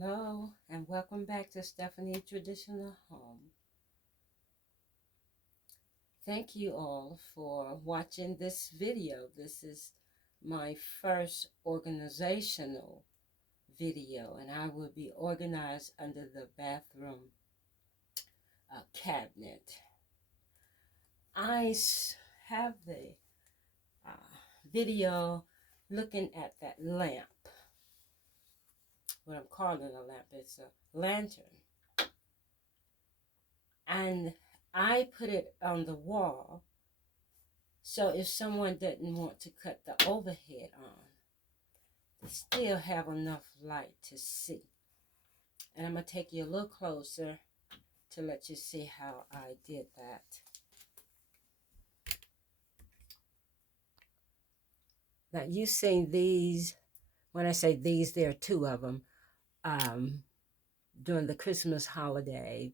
Hello and welcome back to Stephanie Traditional Home. Thank you all for watching this video. This is my first organizational video, and I will be organized under the bathroom cabinet. I have the video looking at that lamp. What I'm calling a lamp, it's a lantern. And I put it on the wall so if someone didn't want to cut the overhead on, they still have enough light to see. And I'm going to take you a little closer to let you see how I did that. Now you've seen these. When I say these, there are two of them during the Christmas holiday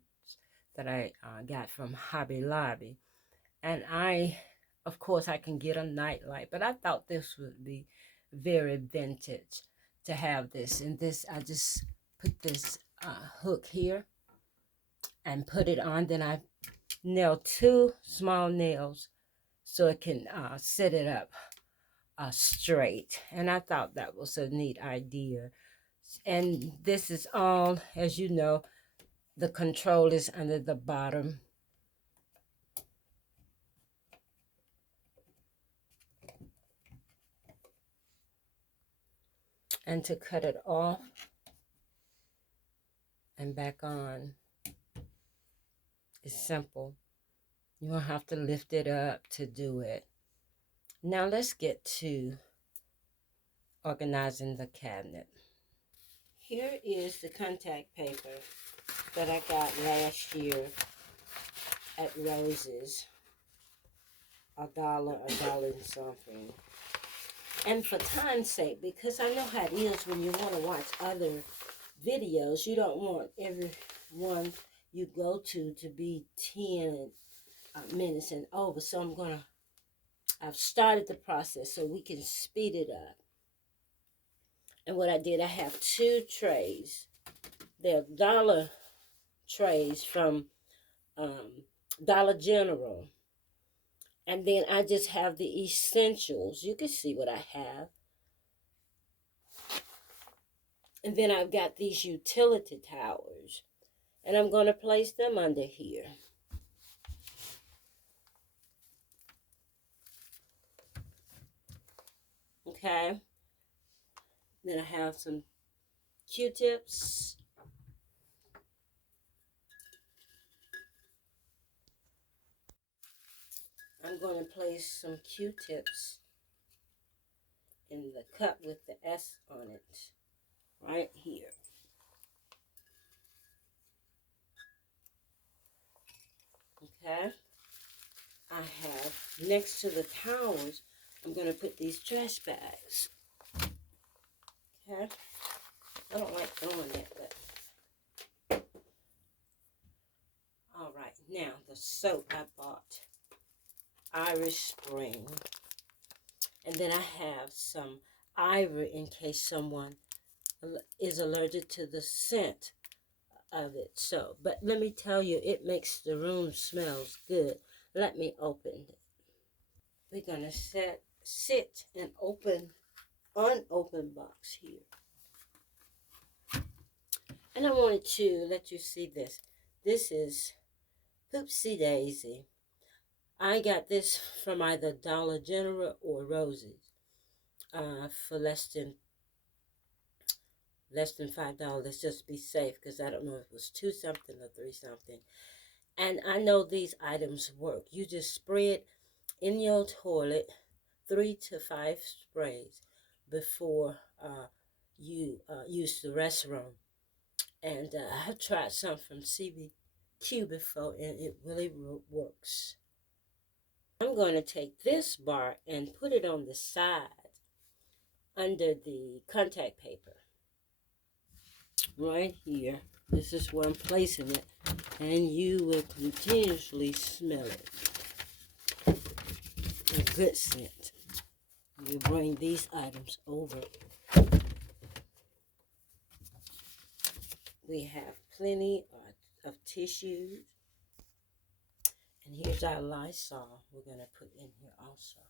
that I got from Hobby Lobby. And of course, I can get a nightlight, but I thought this would be very vintage to have this. And this, I just put this hook here and put it on. Then I nailed two small nails so it can set it up straight. And I thought that was a neat idea. And this is all, as you know, the control is under the bottom. And to cut it off and back on is simple. You don't have to lift it up to do it. Now let's get to organizing the cabinet. Here is the contact paper that I got last year at Rose's. $1 and something. And for time's sake, because I know how it is when you want to watch other videos, you don't want every one you go to be 10 minutes and over. So I've started the process so we can speed it up. And what I did, I have two trays. They're dollar trays from Dollar General. And then I just have the essentials. You can see what I have. And then I've got these utility towers. And I'm going to place them under here. Okay. Then I have some Q-tips. I'm going to place some Q-tips in the cup with the S on it, right here. Okay. I have, next to the towels, I'm going to put these trash bags. Okay. I don't like throwing that, but. All right. Now, the soap I bought. Irish Spring. And then I have some Ivory in case someone is allergic to the scent of it. So, but let me tell you, it makes the room smells good. Let me open it. We're going to sit and unopened box here. And I wanted to let you see this. This is Poopsie Daisy. I got this from either Dollar General or Rose's for less than $5. Let's just be safe because I don't know if it was 2 something or 3 something. And I know these items work. You just spray it in your toilet, 3 to 5 sprays before you use the restroom. And I've tried some from CBQ before, and it really works. I'm going to take this bar and put it on the side under the contact paper. Right here. This is where I'm placing it. And you will continuously smell it. A good scent. You bring these items over. We have plenty of tissues. And here's our Lysol we're going to put in here also.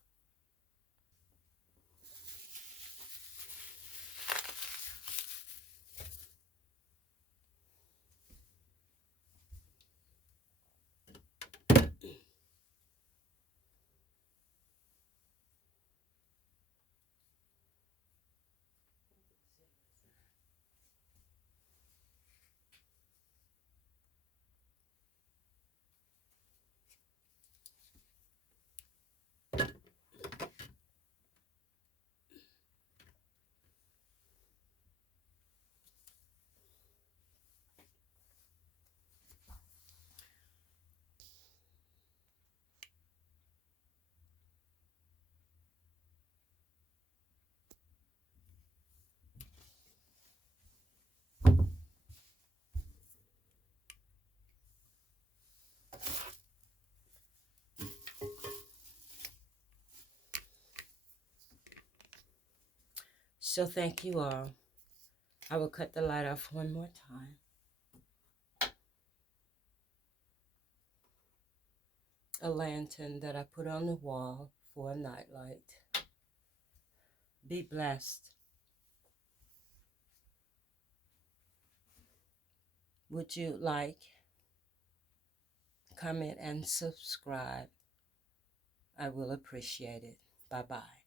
So thank you all. I will cut the light off one more time. A lantern that I put on the wall for a nightlight. Be blessed. Would you like, comment, and subscribe? I will appreciate it. Bye-bye.